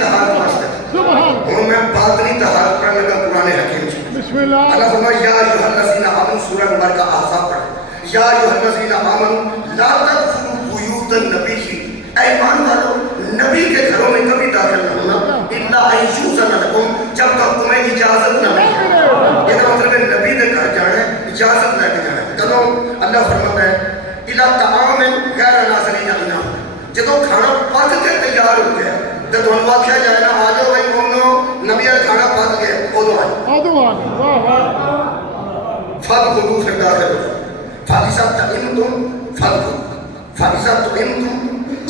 तहारत वास्ते हुण मैं बातनी तहारत पढ़ने लगा कुरान हकीम बिस्मिल्लाह। अल्लाह फरमाया या अय्युहल्लज़ीना आमनू सूरह नंबर का ahज़ाब पढ़ या अय्युहल्लज़ीना आमनू ला तदखुलू बुयूतन नबी ऐ ईमान वालों नबी के घरों में कभी दाखिल न होना इल्ला अय्यूज़न लकुम जब तक तुम्हें इजाजत न मिले। इसका मतलब है नबी के घर जाना है इजाजत लेके जाना है। कदों अल्लाह फरमाता है इला ताआमिन गैर नाज़रीन इन्ना जो खाना पक के तैयार हो गया तो तुहानू आख्या जाए ना आ जाओ भाई मोमनो नबी का खाना पक गया उदों आ फदखुलू फिर दाखिल हो फाइज़ा तइमतुम फदखुलू फाइज़ा तइमतुम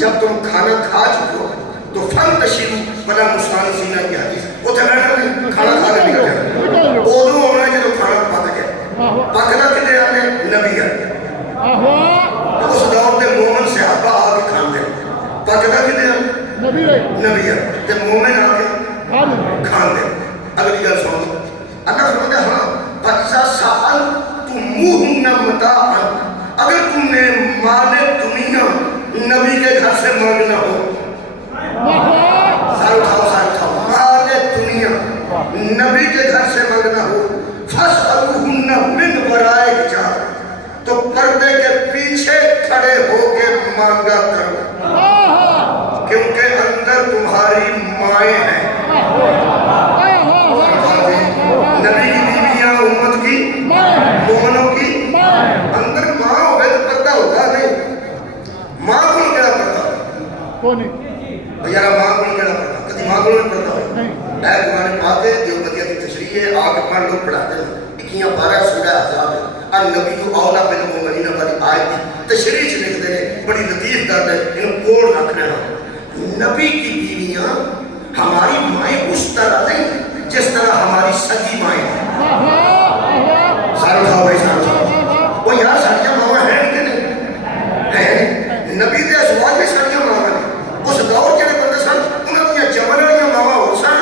जब तुम खाना खा चुके हो तो फंतशिरू वला मुस्तानिसीना की हदीस उथे बैठो नहीं खाना खा के निकल जाना उदों होना जो खाना पक गया पकना कितने आने नबी आ उस दौर के मोमिन सहाबा आके खाते पकदा कितने नबी आ ते मोमिन आके खाते। अगली गल सुनो अल्लाह फरमाता हां फइज़ा सअलतुमूहुन्ना मताअन अगर तुमने माले दुनिया नबी के घर से मांगना हो सारू खाओ माले दुनिया नबी के घर से मांगना हो फसअलूहुन्ना मिन वराए हिजाब तो पर्दे के पीछे खड़े होके मांगा करो क्योंकि अंदर तुम्हारी माएँ हैं। नबी की बीवियां उम्मत की मोमनों की अंदर माँ हो गए तो पर्दा होता नहीं। माँ को केड़ा पर्दा यार माँ को केड़ा पर्दा कभी माँ को नहीं पर्दा हो कुरान पाक है जो बदिया की तशरीह है आगे पढ़ लोग पढ़ाते हैं 12 सूरह अहज़ाब है नबी को औला बिल मोमिनीन वाली आयत की तशरीह लिखते हैं बड़ी लतीफ करते हैं इन्हें कोड रख लेना। नबी की बीवियां हमारी माएँ उस तरह नहीं जिस तरह हमारी सगी माएँ हैं। सारे खाओ भाई सारे खाओ वो यार सारिया मावा है कि नहीं है नबी के अज़वाज में सारिया मावा ने उस दौर के बंदे सन उन्होंने जमन वाली मावा हो सन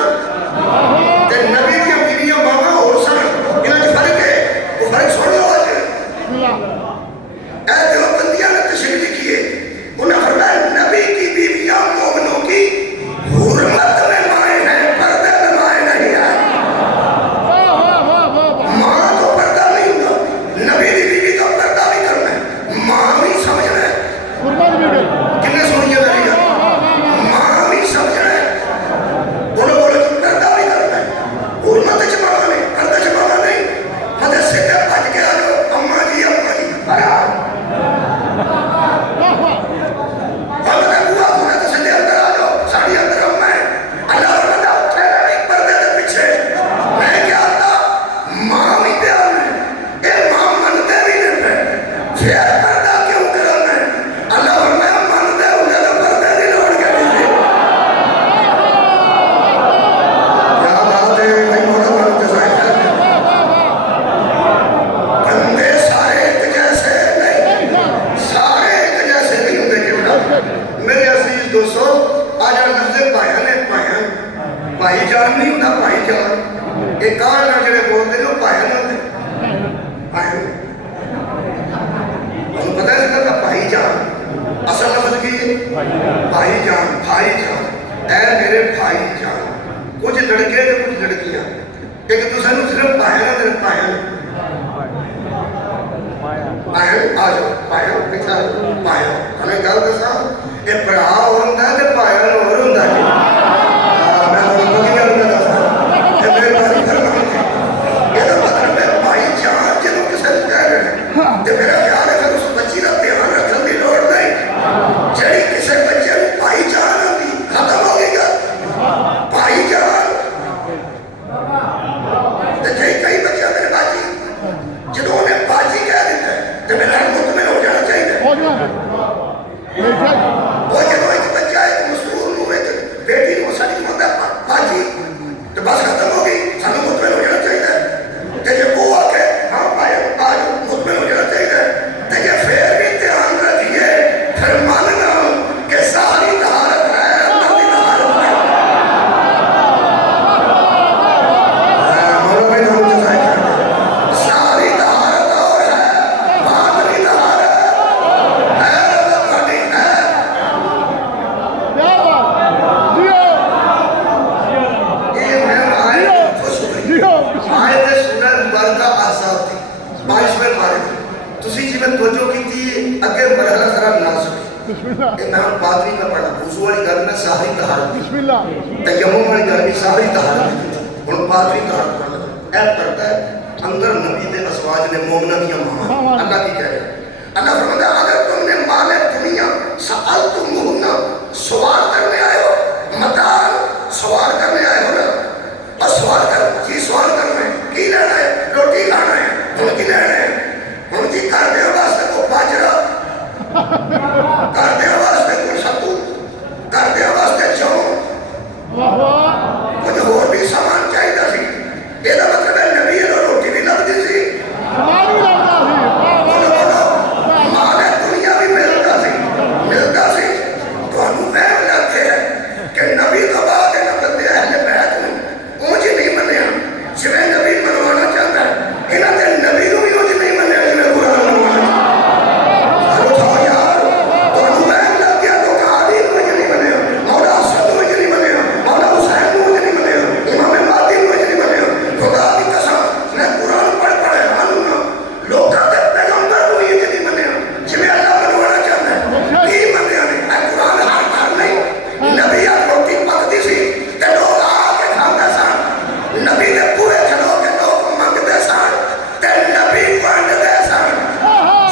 ते नबी की बीवियां मावा हो सन इन्हें फर्क है वो फर्क सुन लो आज ऐ देवबंदियां ने तशरीह की है उन्हें फरमाया नबी की बीवियां मोमिनों की हुर्मत में माए हैं पर्दे में माए नहीं है। माँ तो पर्दा नहीं होता नबी की बीवी तो पर्दा भी करना है माँ भी समझना है कितने सुनिए मेरी गल माँ भी समझना है बोलो बोलो पर्दा भी करना है हुर्मत जमाना नहीं पर्दा जमाना नहीं मतलब सीधे भज के आ जाओ अम्मा जी अरे भाईजान नहीं होता भाईजान एक कान ना जो बोलते जो भाईजान होते पता है इसका भाईजान असल लफ्ज़ की भाईजान भाईजान ऐ मेरे भाईजान कुछ लड़के तो कुछ लड़कियां एक दूसरे को सिर्फ भाईजान भाईजान भाईजान आ जाओ भाईजान पिछा भाईजान हमें गल दसा ये भरा और होता है तो भाईजान और होता है। मेरा ख्याल है उस बच्ची का ध्यान रखने की लोड़ नहीं जी किसी बच्चे को भाईजान होगी खत्म हो गई भाईजान जी कई बच्चे मेरे बाजी जो उन्हें बाजी कह देता है तो मेरा मुतमिन हो जाना चाहिए वो जो एक बच्चा एक मसूर बेटी को सारी होता बाजी तो बस खत्म हो गई सानू मुतमिन हो जाना चाहिए जो वो आके हाँ भाई आज मुतमिन हो जाना चाहिए देखिए फिर भी ध्यान रखिए फिर मानना कि सारी तहारत है अंदर की तहारत है सारी तहारत और है बात की तहारत है ने तवज्जो की थी अगे मरहला जरा नाजुक बिस्मिल्लाह ये मैं पादरी में पढ़ा वुजू वाली गल में सारी तहारत बिस्मिल्लाह तयम्मुम वाली गल में सारी तहारत हुन पादरी तहारत पढ़ लगा ऐ करता है अंदर नबी दे असवाज ने मोमना दी मां अल्लाह की कह रहा है अल्लाह फरमाता है अगर तुमने माले दुनिया सअल तुमुन्ना सवाल करने आए हो मता सवाल करने आए हो ना बस सवाल कर की सवाल करना है की लेना है रोटी खाना है हुन की लेना है हुन की कर दे वास्ते को बाजरा कर दे वास्ते को सत्तू कर दे वास्ते चौं कुछ होर भी सामान चाहिए सी ਇਹਦਾ मतलब है नबी ਨੂੰ रोटी भी लगती सी सवाल भी लगता सी माले दुनिया भी मिलता सी ਤੁਹਾਨੂੰ ਵਹਿਮ ਲੱਗੇ ਕਿ ਨਬੀ ਤੋਂ ਬਾਅਦ ਇਹਨਾਂ ਬੰਦੇ ਅਹਿਲੇ ਬੈਤ ਨੂੰ ਉਂਝ ਨਹੀਂ ਮੰਨਿਆ ਜਿਵੇਂ ਨਬੀ ਮਨਵਾਉਣਾ ਚਾਹੁੰਦਾ ਇਹਨਾਂ ਦੇ ਨਬੀ ਨੂੰ ਵੀ ਉਂਝ ਨਹੀਂ ਮੰਨਿਆ ਜਿਵੇਂ ਕੁਰਾਨ ਮਨਵਾਉਣਾ ਚਾਹੁੰਦਾ ਅਰੋ ਯਾਰ ਤੁਹਾਨੂੰ ਵਹਿਮ ਲੱਗ ਗਿਆ तो ਕਹਾਣੀ ਨੂੰ ਉਂਝ ਨਹੀਂ ਮੰਨਿਆ ਮੌਲਾ ਹਸਨ ਨੂੰ ਉਂਝ ਨਹੀਂ ਮੰਨਿਆ ਮੌਲਾ ਹੁਸੈਨ ਨੂੰ ਉਂਝ ਨਹੀਂ ਮੰਨਿਆ ਇਮਾਮ ਮਾਦੀ ਨੂੰ ਉਂਝ ਨਹੀਂ ਮੰਨਿਆ खुदा की कसम मैं कुरान पढ़ हैरान हूं लोगों के पैगंबर को ये नहीं मन्या जिवें अल्लाह मनवाना चाहता है ये मन्या नहीं मैं कुरान हर घर नहीं नबी आ रोटी पकती सी ते लोग आके खांदे सन नबी ने पूरे खलो के लोग मंगदे सन ते नबी वंडदे सन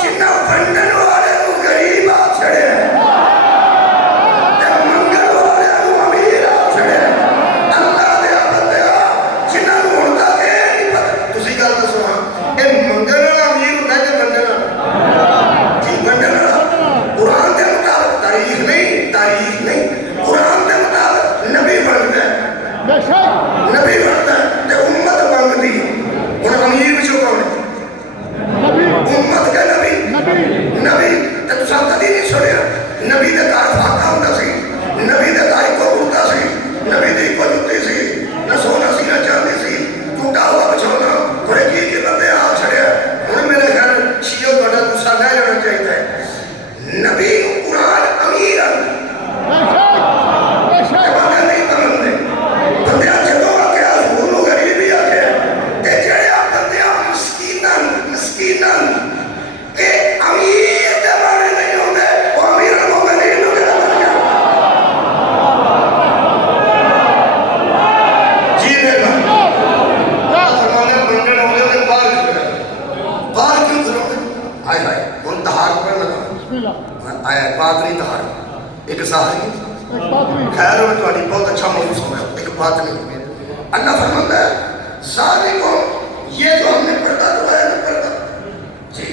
जिन्ना वंडन वाले को गरीब आ छड़े ते मंगल वाले को अमीर आ छड़े अल्लाह दे बंदे जिन्ना ਤੁਸੀਂ ਗੱਲ ਦੱਸੋ ਇਹ ਮੰਗਣ ਵਾਲਾ ਅਮੀਰ ਹੁੰਦਾ ਕਿ ਮੰਨਣ ਵਾਲਾ ਜੀ ਮੰਨਣ ਵਾਲਾ ਕੁਰਾਨ ਦੇ ਮੁਤਾਬਕ ਤਾਰੀਖ ਨਹੀਂ ਕੁਰਾਨ ਦੇ ਮੁਤਾਬਕ ਨਬੀ ਬਣਦਾ बेशक ਨਬੀ ਬਣਦਾ ਤੇ ਉਮਤ ਮੰਗਦੀ ਹੁਣ ਅਮੀਰ ਵਿੱਚੋਂ ਕੌਣ नबी ਉਮਤ ਦਾ ਨਬੀ ਤੇ ਤੁਸੀਂ ਕਦੀ ਨਹੀਂ ਸੁਣਿਆ ਨਬੀ ਦੇ ਘਰ ਫਾਕਾ ਹੁੰਦਾ ਸੀ ਨਬੀ ਦੇ ਘਰ ਕੋ ਹੁੰਦਾ ਸੀ ਨਬੀ ਦੀ ਕੋ ਜੁੱਤੀ ਸੀ ਨਾ ਸੋਨਾ ਸੀ ਨਾ ਚਾਂਦੀ ਸੀ ਟੁੱਟਾ हुआ बिछौना कोई की के बंदे आ छड़िया हुन मेरे घर शियो बड़ा गुस्सा ले जाना चाहिए नबी कुरान अमीर बेशक बंदे नहीं बनते बंदे जदों आके हुजूर नु गरीबी आके ते जेड़े बंदे मस्कीनां ए अमीर दे बारे नहीं होंदे ओ अमीर मोमिनीन नु केड़ा बन गया जी मेरा आया पादरी तहार एक साहरी खैर में तुम्हारी बहुत अच्छा मौजूद सुना एक बात नहीं अल्लाह फरमाता है सारे को ये जो हमने पर्दा करवाया ना पर्दा जी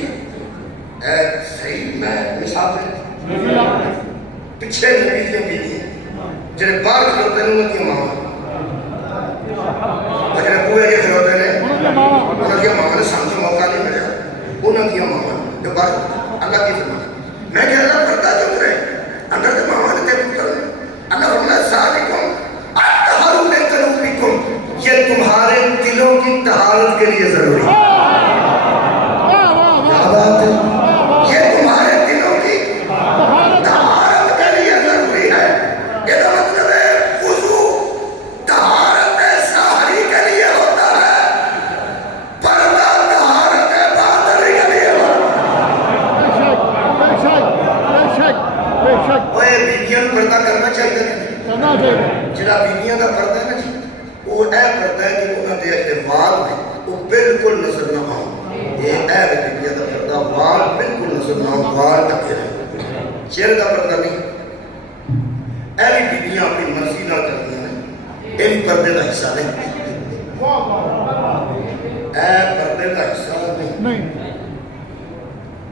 सही मैं मिसाल पिछले नबी की बीवी जेडे बाहर खलोते ने उनकी मां जेडे पूरे के खलोते ने उनकी मां ने सामने मौका नहीं मिला उनकी मां जो बाहर अल्लाह की फरमान मैं कह रहा पर्दा क्यों करे अंदर के मामा ने तेरे कर अल्लाह फरमाता सालिकुम अतहरु लिकुलुबिकुम ये तुम्हारे दिलों की तहारत के लिए जरूरी है ये तुम्हारे दिलों की तहारत के लिए जरूरी है इसका मतलब है वुजू तहारत साहरी के लिए होता है पर्दा तहारत बादरी के लिए ओए बीबियां पर्दा करना चाहिए जिहड़ा बीबियां का पर्दा है ना जी वो ऐ करता है कि उन्होंने जेहड़े वाल ने वो बिल्कुल नजर ना आए ये ऐ बीबियां का पर्दा वाल बिल्कुल नजर ना आए वाल ढके रहे चेहरे का पर्दा नहीं ऐ भी बीबियां अपनी मर्जी नाल करदियां ने ये पर्दे का हिस्सा नहीं ऐ पर्दे का हिस्सा नहीं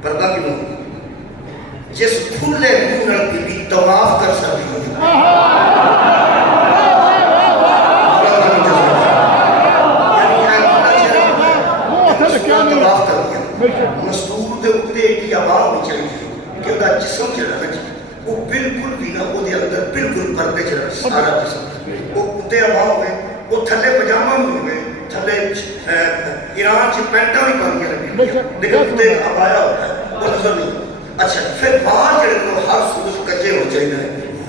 पर्दा क्यों जिस खुले मुंह नाल बीबी तवाफ कर सकती है मस्तूर के उत्ते की आवाज नहीं चाहिए कि उसका जिस्म चढ़ा ना वो बिल्कुल भी ना वो अंदर बिल्कुल पर्दे चढ़ा सारा जिस्म वो उत्ते आवाज हो वो थले पजामा भी हो थले ईरान च पैंटा भी पानिया लगी लेकिन उत्ते आबाया होता है वो नजर नहीं अच्छा फिर बाल जो हर सूरत कच्चे हो चाहिए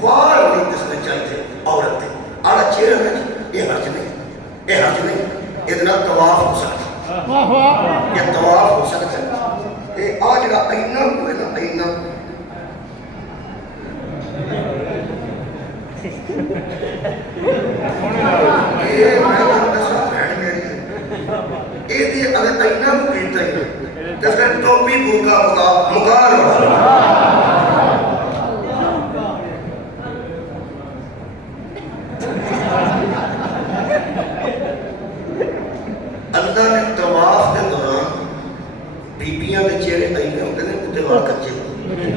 वाल नहीं दिसने चाहिए औरत के आड़ा चेहरा ना ये हर्ज नहीं ये तवाफ हो सकता ये तवाफ हो सकता है ਤੇ ਆ ਜਿਹੜਾ ਇੰਨਾ ਹੋਏ ਨਾ ਇੰਨਾ ਇਹ ਮੈਂ ਤੁਹਾਨੂੰ ਦੱਸਾਂ ਭੈਣ ਮੇਰੀ ਇਹਦੀ ਅਗਰ ਇੰਨਾ ਨੂੰ ਕੀਤਾ ਹੀ ਤੇ ਫਿਰ ਟੋਪੀ ਬੁਰਗਾ ਮੁਕਾ ਲਓ ਅੱਲਾ ਨੇ ਤਵਾਫ ਦੇ ਦੌਰਾਨ ਬੀਬੀਆਂ ਦੇ ਚਿਹਰੇ ਇੰਨੇ ਹੁੰਦੇ ਨੇ ਉੱਤੇ ਵਾਲ ਕੱਚੇ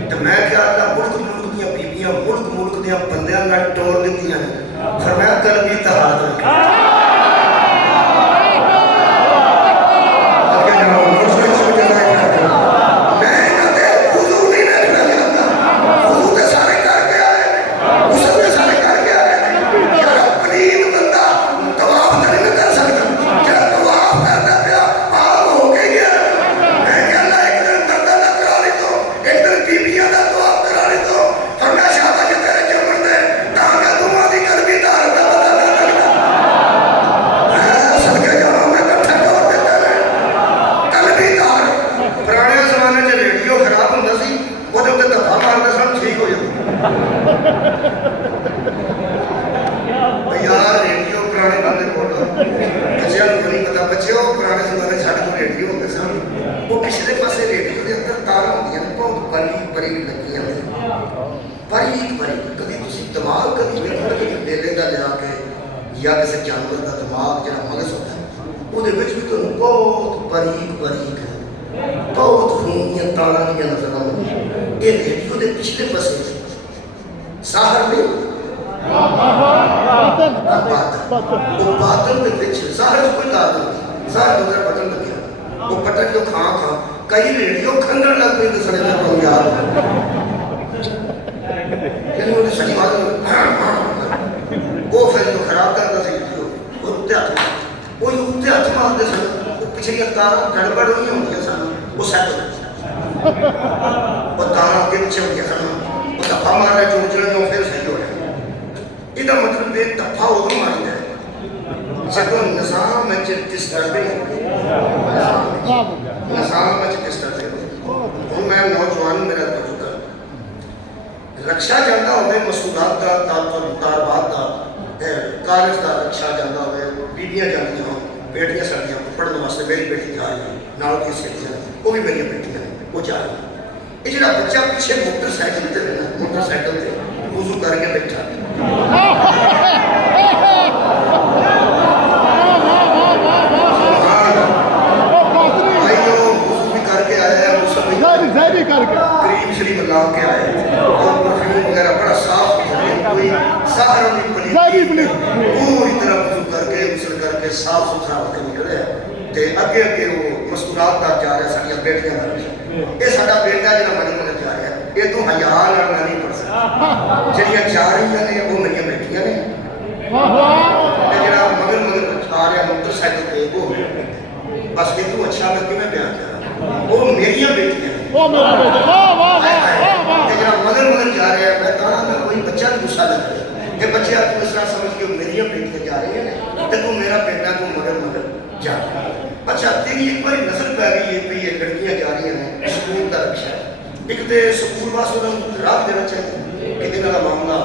ਤੇ ਮੈਂ ਕਿਹਾ ਅੱਲਾ ਮੁਲਕ ਦੀਆਂ ਬੀਬੀਆਂ ਮੁਲਕ ਦੀਆਂ ਬੰਦਿਆਂ ਨਾਲ ਟੋਰ ਦਿੱਤੀਆਂ ਫਰਮਾਇਆ ਕਲਬੀ ਤਹਾਰ या किसी जानवर का दिमाग जरा मगज होता है वो भी तो बहुत बारीक है बहुत खून दी तारा दी नजर आती ये रेडियो के पिछले पासे साहर नहीं बातन के पीछे साहर कोई तार नहीं साहर दूसरा बटन लगे वो बटन जो खा कई रेडियो खंगन लग गई दूसरे में तो यार यानी वो सही बात वो फिर जो खराब करता सी उत्ते हथ मारते सन वो पिछली तार गड़बड़ हुई होंगी सन वो सैट वो तार अगे पिछे होंगे सन वो धप्पा मार रहे चोचने वो फिर सही हो रहा इसका मतलब ये धप्पा उदू मारी है जब निजाम में किस तरह निजाम में किस तरह हूँ मैं नौजवान मेरा तजुर्बा रक्षा जाता हो मसूदात का तारबात का कालेज का रक्षा जाता हो बीबियाँ जाती हो बेटियां साड़ियाँ पढ़ने वास्ते मेरी बेटी जा रही नाल की सहेलियां वो भी मेरी बेटियां वो जा रही ये जो बच्चा पीछे मोटरसाइकिल से ना मोटरसाइकिल से वुजू करके बैठा करके आया करीब शरीफ ला के आए और परफ्यूम वगैरह बड़ा साफ कोई साहर पूरी तरह वजू करके गुसल करके साफ सुथरा होकर निकले ते अगे अगे वो मस्तूरात का जा रहा साडियां बेटियां कर रही ये साडा बेटा जो मदद मदद जा रहा है ये तो हया नाल नहीं पढ़ सकता जड़ियां जा रही ने वो मेरी बेटियां ने ते जड़ा मगर आ रहा मोटरसाइकिल पे वो बस ये तो अच्छा लगे मैं बयान कर वो मेरी बेटियां ओ मेरा बेटा वाह वाह वाह वाह ते जरा मगर जा रहे हैं मैं कहा मैं कोई बच्चा भी गुस्सा लग रहा है ये बच्चे आप इस तरह समझ के मेरी बेटियां जा रही हैं ते तू मेरा बेटा तू मगर जा अच्छा तेरी एक बार नजर पै गई है ये लड़कियां जा रही हैं स्कूल का रक्षा एक तो स्कूल वास्ते उन्हें राह देना चाहिए कि इन्होंने मामला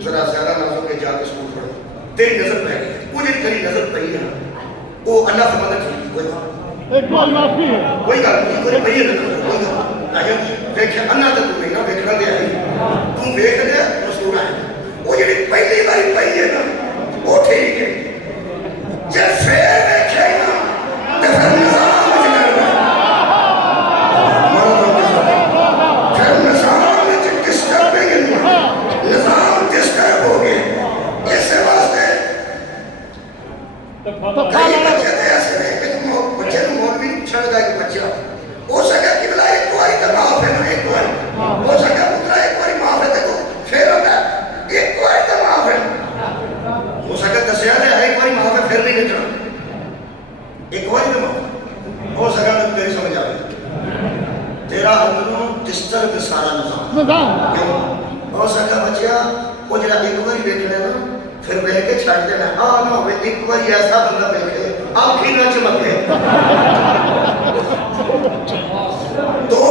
जरा ज्यादा नाजुक है जाके स्कूल पढ़ो तेरी नजर पै गई वो जी तेरी नजर पई है वो अल्लाह से मदद की कोई एक बार माफी है कोई गल नहीं कोई पई है कोई गल अगर देख अन्ना तो तू नहीं ना देखना दे आई तू देख ले मसूर है वो जी पहली बार पई है ना वो ठीक है जब फिर देखे ना तो फिर निजाम में करना फिर निजाम में किस तरह में निजाम किस तरह हो गए इससे वास्ते कई बच्चे ऐसे नहीं बच्चे मौलवी छड़ गया कि बच्चा हो सके कि बोला एक बार तो माफ है ना एक बार हो सके पुत्रा एक बार माफ है देखो फिर होता एक बार तो माफ है हो सके दसिया ने एक बार माफ है फिर नहीं निकलना एक बार तो माफ हो सका तो तेरी समझ आ गई तेरा अंदरों डिस्टर का सारा निजाम हो सका बच्चा वो जरा एक बार देख लेना फिर बह के छड़ देना हाँ ना हो एक बार ऐसा बंदा देखे आँख ही ना चमके दो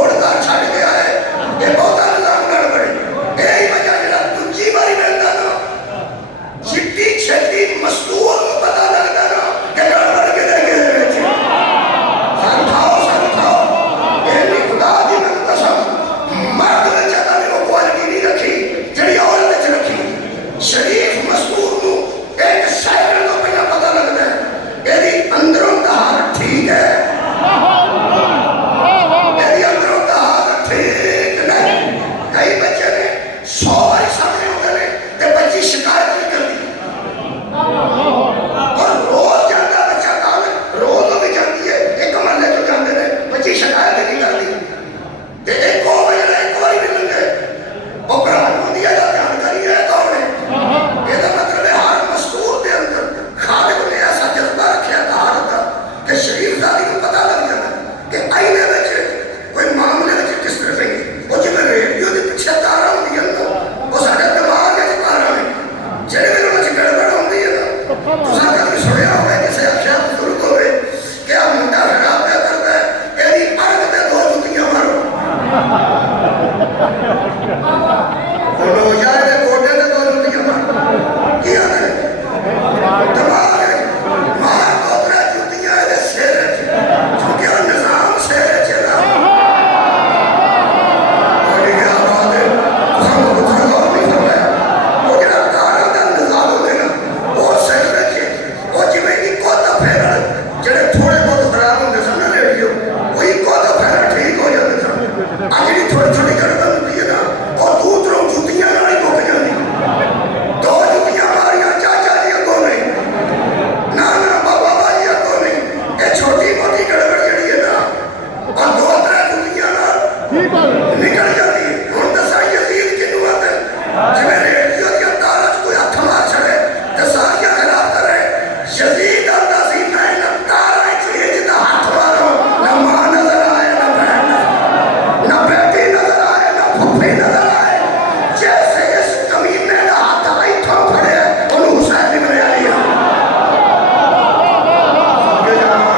तुसा कभी सुनिया होवे किसी अच्छा बुजुर्ग होवे कि आ मुंडा खराब क्या करता है एदी अर्ग ते दो जुतियां मारो बोलो यार दे गोडे ते दो जुतियां मारो की आदे दबाव है मार कोतरा जुतियां दे सिर क्योंकि वो निजाम सिर चला और ये आवाज है तुसा को थोड़ा और नहीं फरमाया वो जरा तारा दा निजाम होगा वो सिर रखे वो जिवें की कोता फेरा जेड़े थोड़े बहुत खराब होंगे सन ना लेडियो वही कोता फेरा ठीक हो जाते सन अजड़ी थोड़ी थोड़ी गड़बड़ होती है ना और दूसरों जुतियां नाल ही मुक जाती दो जुतियां मारिया चाचा जी अगों नहीं ना ना बाबा बाजी अगों नहीं ये छोटी मोटी गड़बड़ जड़ी है ना और दो त्रै जुतियां नाल ठीक है निकल